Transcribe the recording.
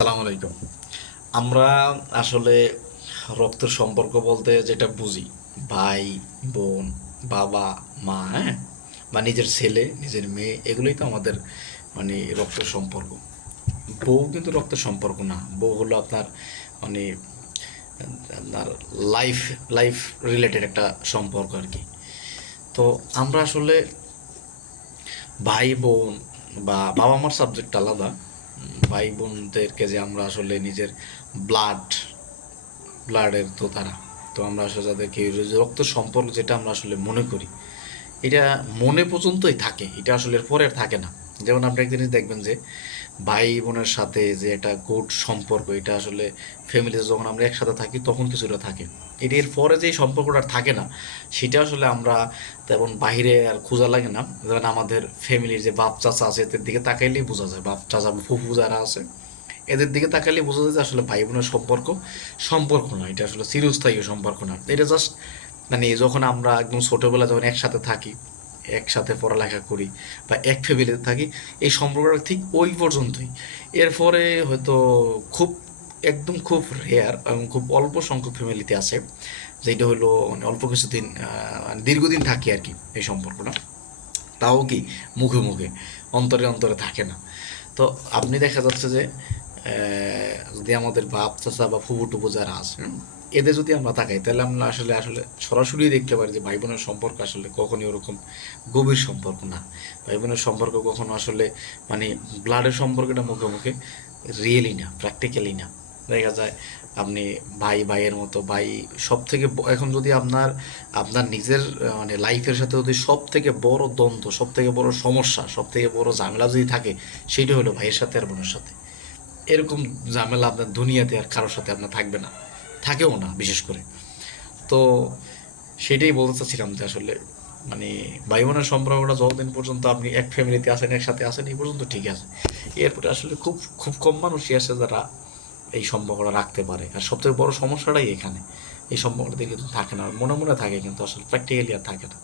আসসালামু আলাইকুম। আমরা আসলে রক্তের সম্পর্ক বলতে যেটা বুঝি, ভাই, বোন, বাবা, মা, হ্যাঁ, বা নিজের ছেলে, নিজের মেয়ে, এগুলোই তো আমাদের রক্তের সম্পর্ক। বউ কিন্তু রক্তের সম্পর্ক না। বউ হলো আপনার মানে আপনার লাইফ লাইফ রিলেটেড একটা সম্পর্ক আর কি। তো আমরা আসলে ভাই বোন বা বাবা মার সাবজেক্ট আলাদা। ভাই বোনদেরকে যে আমরা আসলে নিজের ব্লাড ব্লাডের তো তারা, তো আমরা আসলে যাদেরকে রক্ত সম্পর্ক যেটা আমরা আসলে মনে করি, এটা মনে পর্যন্তই থাকে, এটা আসলে এর পরে আর থাকে না। যেমন আপনি এক জিনিস দেখবেন যে ভাই বোনের সাথে যে একটা গুড সম্পর্ক, এটা আসলে ফ্যামিলিতে যখন আমরা একসাথে থাকি তখন কিছুটা থাকে। এটা এর পরে যে সম্পর্কটা থাকে না, সেটা আসলে আমরা তেমন বাইরে আর খোঁজা লাগে না। যেমন আমাদের ফ্যামিলির যে বাপ চাচা আছে, এদের দিকে তাকাইলেই বোঝা যায়, বাপ চাচা ফুফু যারা আছে এদের দিকে তাকালে বোঝা যায় যে আসলে ভাই বোনের সম্পর্ক সম্পর্ক না, এটা আসলে চিরস্থায়ী সম্পর্ক না। এটা জাস্ট যখন আমরা একদম ছোটোবেলা যখন একসাথে থাকি, একসাথে পড়ালেখা করি বা এক ফ্যামিলিতে থাকি, এই সম্পর্কটা ঠিক ওই পর্যন্তই। এরপরে হয়তো খুব একদম খুব রেয়ার এবং খুব অল্প সংখ্যক ফ্যামিলিতে আছে যেটা হলো অল্প কিছুদিন দীর্ঘদিন থাকে আর কি এই সম্পর্কটা। তাও কি মুখে মুখে, অন্তরে অন্তরে থাকে না। তো আপনি দেখা যাচ্ছে যে যদি আমাদের বাপ চাচা বা ফুবু টুবু যারা আছে, এদের যদি আমরা তাকাই তাহলে আমরা আসলে আসলে সরাসরি দেখতে পারি যে ভাই বোনের সম্পর্ক আসলে কখনই ওরকম গভীর সম্পর্ক না। ভাই বোনের সম্পর্ক কখনো আসলে মানে ব্লাডের সম্পর্কটা মুখে মুখে রিয়েলি না, প্র্যাকটিক্যালি না। দেখা যায় আপনি ভাই ভাইয়ের মতো ভাই সব থেকে এখন যদি আপনার আপনার নিজের লাইফের সাথে যদি সব থেকে বড় দ্বন্দ্ব, সব থেকে বড় সমস্যা, সব থেকে বড় ঝামেলা যদি থাকে, সেইটা হলো ভাইয়ের সাথে আর বোনের সাথে। এরকম ঝামেলা আপনার দুনিয়াতে আর কারোর সাথে আপনার থাকবে না, থাকেও না বিশেষ করে। তো সেটাই বলতে চাচ্ছিলাম যে আসলে মানে ভাই বোনের সম্পর্কটা যতদিন পর্যন্ত আপনি এক ফ্যামিলিতে আসেন, একসাথে আসেন, এই পর্যন্ত ঠিক আছে। এরপরে আসলে খুব খুব কম মানুষই আছে যারা এই সম্পর্কটা রাখতে পারে। আর সবথেকে বড় সমস্যাটাই এখানে, এই সম্পর্কটা কিন্তু থাকে না, মনে মনে থাকে কিন্তু আসলে প্র্যাকটিক্যালি আর থাকে না।